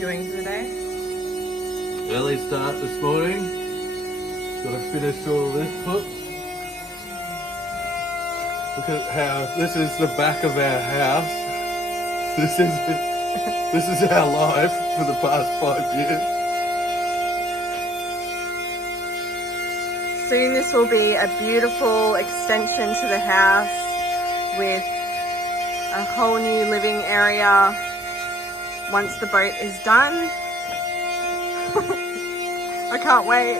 doing for the day? Early start this morning. Got to finish all this book. Look at how this is the back of our house. This is our life for the past 5 years. Soon this will be a beautiful extension to the house with a whole new living area once the boat is done. I can't wait.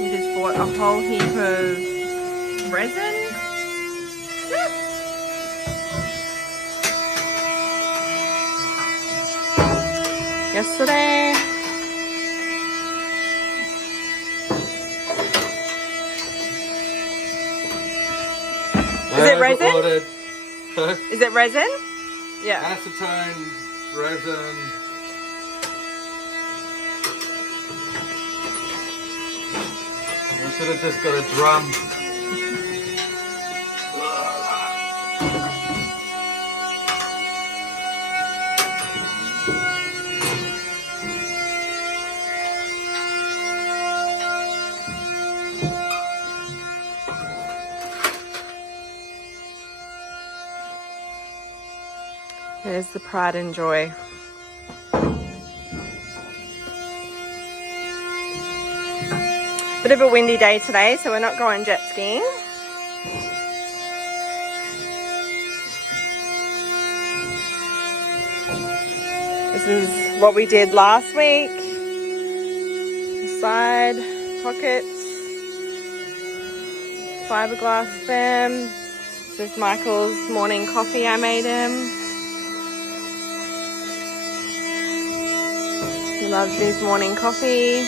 We just bought a whole heap of resin. Yesterday. Is it resin? Is it resin? Yeah. Acetone, resin. I should have just got a drum. There's the pride and joy. Bit of a windy day today, so we're not going jet skiing. This is what we did last week. Side pockets, fiberglass stem. This is Michael's morning coffee I made him. He loves his morning coffee.